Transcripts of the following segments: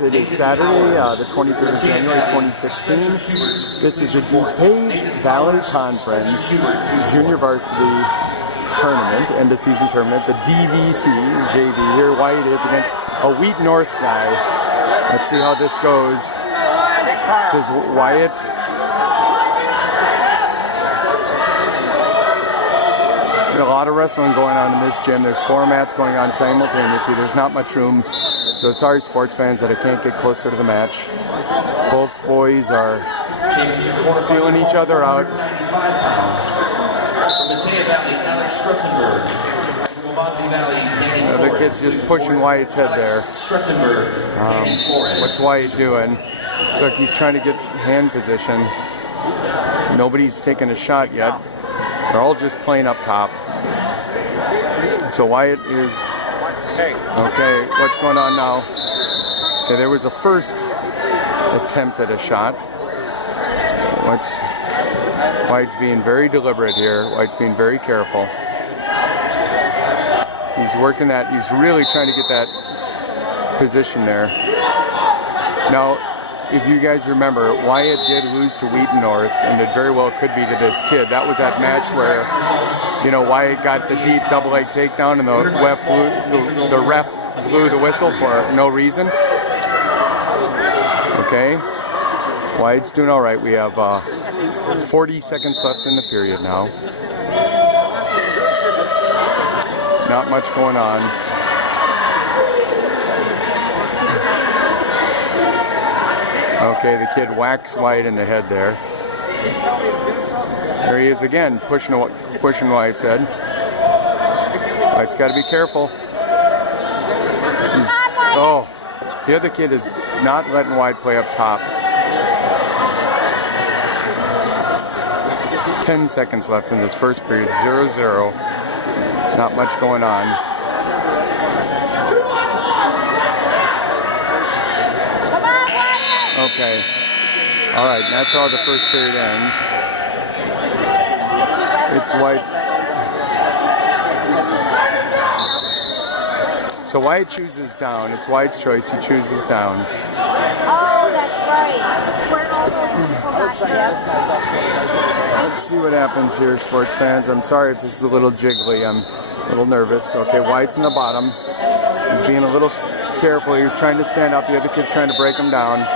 It is Saturday, the 23rd of January, 2016. This is the DuPage Valley Conference Junior Varsity Tournament, end of season tournament, the DVC JV. Here Wyatt is against a Wheaton North guy. Let's see how this goes. This is Wyatt. A lot of wrestling going on in this gym. There's 4 mats going on simultaneously. There's not much room. So sorry, sports fans, that I can't get closer to the match. Both boys are feeling each other out. The kid's just pushing Wyatt's head there. What's Wyatt doing? Looks like he's trying to get hand position. Nobody's taken a shot yet. They're all just playing up top. So Wyatt is... Okay, what's going on now? Okay, there was a first attempt at a shot. Wyatt's being very deliberate here. Wyatt's being very careful. He's working that. He's really trying to get that position there. Now, if you guys remember, Wyatt did lose to Wheaton North, and it very well could be to this kid. That was that match where, you know, Wyatt got the deep double leg takedown, and the ref blew the whistle for no reason. Okay, Wyatt's doing all right. We have 40 seconds left in the period now. Not much going on. Okay, the kid whacks Wyatt in the head there. There he is again, pushing Wyatt's head. Wyatt's got to be careful. The other kid is not letting Wyatt play up top. 10 seconds left in this first period, 0-0. Not much going on. Okay. All right, that's how the first period ends. It's Wyatt. So Wyatt chooses down. It's Wyatt's choice. He chooses down. Oh, that's right. Where all those people got hit. Let's see what happens here, sports fans. I'm sorry if this is a little jiggly. I'm a little nervous. Okay, Wyatt's in the bottom. He's being a little careful. He's trying to stand up. The other kid's trying to break him down.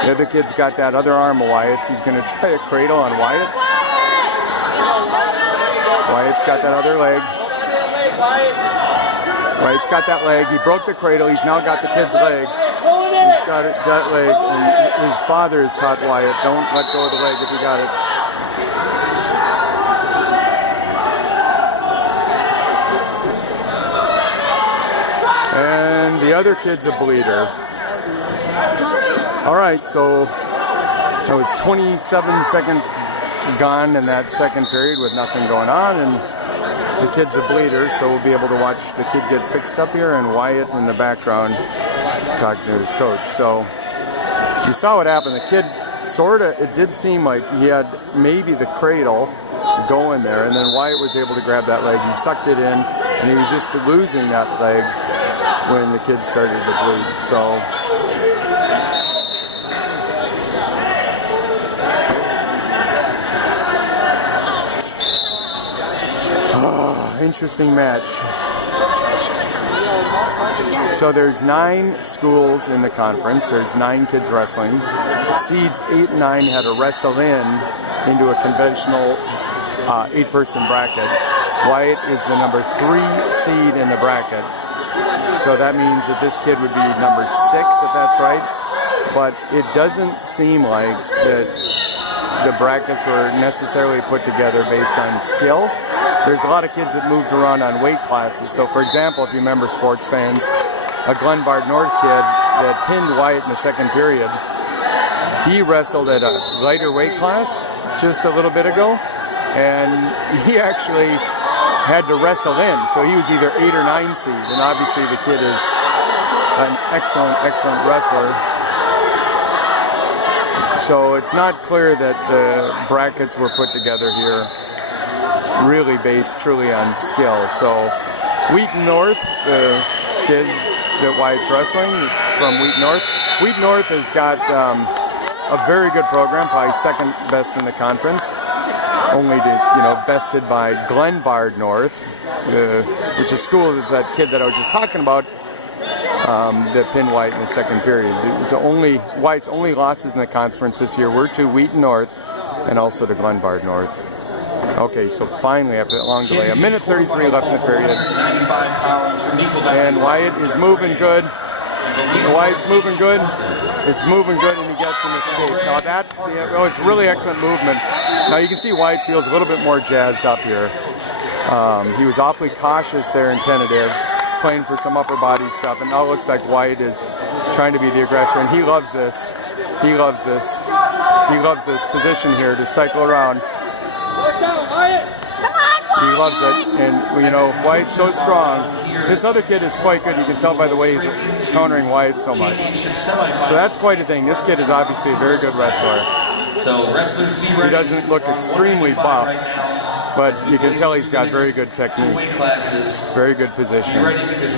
The other kid's got that other arm of Wyatt's. He's going to try a cradle on Wyatt. Wyatt's got that other leg. Wyatt's got that leg. He broke the cradle. He's now got the kid's leg. He's got that leg. And his father has taught Wyatt, don't let go of the leg if you got it. And the other kid's a bleeder. All right, so that was 27 seconds gone in that second period with nothing going on, and the kid's a bleeder, so we'll be able to watch the kid get fixed up here, and Wyatt in the background talking to his coach. So you saw what happened. The kid it did seem like he had maybe the cradle going there, and then Wyatt was able to grab that leg. He sucked it in, and he was just losing that leg when the kid started to bleed. So interesting match. So there's 9 schools in the conference. There's 9 kids wrestling. Seeds 8 and 9 had to wrestle into a conventional 8-person bracket. Wyatt is the number 3 seed in the bracket. So that means that this kid would be number 6, if that's right. But it doesn't seem like that the brackets were necessarily put together based on skill. There's a lot of kids that moved around on weight classes. So for example, if you remember, sports fans, a Glenbard North kid that pinned Wyatt in the second period, he wrestled at a lighter weight class just a little bit ago, and he actually had to wrestle in. So he was either 8 or 9 seed, and obviously the kid is an excellent wrestler. So it's not clear that the brackets were put together here really based truly on skill. So Wheaton North, the kid that Wyatt's wrestling from Wheaton North. Wheaton North has got a very good program, probably second best in the conference, only bested by Glenbard North, which is school is that kid that I was just talking about that pinned Wyatt in the second period. It was Wyatt's only losses in the conference this year were to Wheaton North and also to Glenbard North. Okay, so finally, after that long delay, 1:33 left in the period. And Wyatt is moving good. Wyatt's moving good. It's moving good, and he gets an escape. Now it's really excellent movement. Now you can see Wyatt feels a little bit more jazzed up here. He was awfully cautious there and tentative, playing for some upper body stuff, and now it looks like Wyatt is trying to be the aggressor, and he loves this. He loves this. He loves this position here to cycle around. He loves it, and Wyatt's so strong. This other kid is quite good. You can tell by the way he's countering Wyatt so much. So that's quite a thing. This kid is obviously a very good wrestler. He doesn't look extremely buffed, but you can tell he's got very good technique, very good position. Because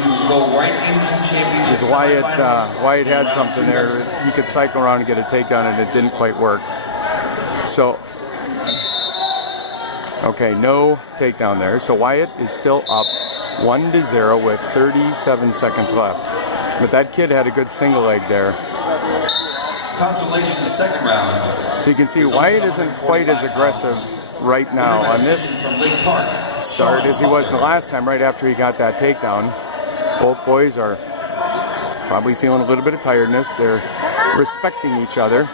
Wyatt had something there. He could cycle around and get a takedown, and it didn't quite work. So, okay, no takedown there. So Wyatt is still up 1-0 with 37 seconds left. But that kid had a good single leg there. Consolation second round. So you can see Wyatt isn't quite as aggressive right now on this start as he was the last time, right after he got that takedown. Both boys are probably feeling a little bit of tiredness. They're respecting each other.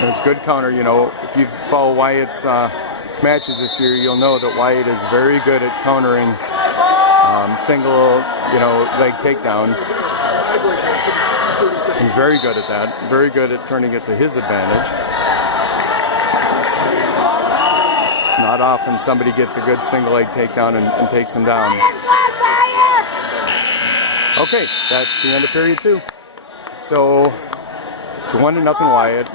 There's good counter, if you follow Wyatt's matches this year, you'll know that Wyatt is very good at countering single, leg takedowns. He's very good at that. Very good at turning it to his advantage. It's not often somebody gets a good single leg takedown and takes him down. Okay, that's the end of period 2. So it's 1-0 Wyatt.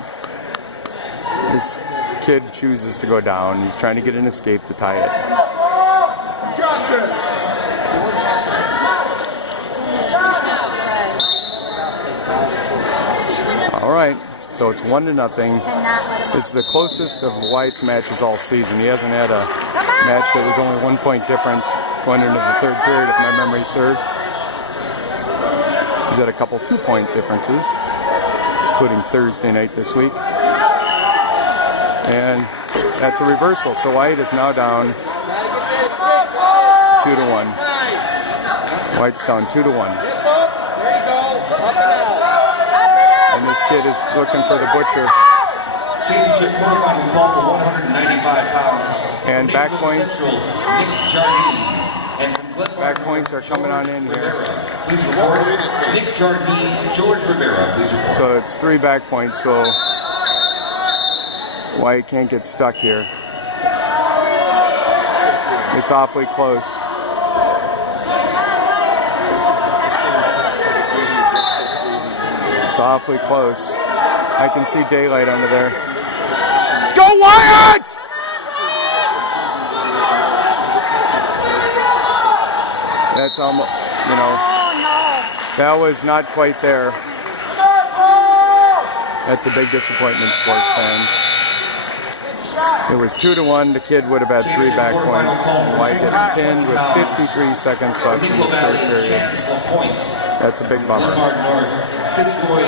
This kid chooses to go down. He's trying to get an escape to tie it. All right, so it's 1-0. This is the closest of Wyatt's matches all season. He hasn't had a match that was only 1 point difference going into the third period, if my memory serves. He's had a couple 2 point differences, including Thursday night this week. And that's a reversal. So Wyatt is now down 2-1. Wyatt's down 2-1. And this kid is looking for the butcher. Championship quarterfinal call for 195 pounds. And back points. Nick Jardine. And from Back points are coming on in here. Please report. Nick Jardine, George Rivera. Please report. So it's 3 back points. So Wyatt can't get stuck here. It's awfully close. It's awfully close. I can see daylight under there. Let's go, Wyatt! That's almost, that was not quite there. That's a big disappointment, sports fans. It was 2-1. The kid would have had 3 back points. And Wyatt gets pinned with 53 seconds left in the third period. That's a big bummer. Fitzroy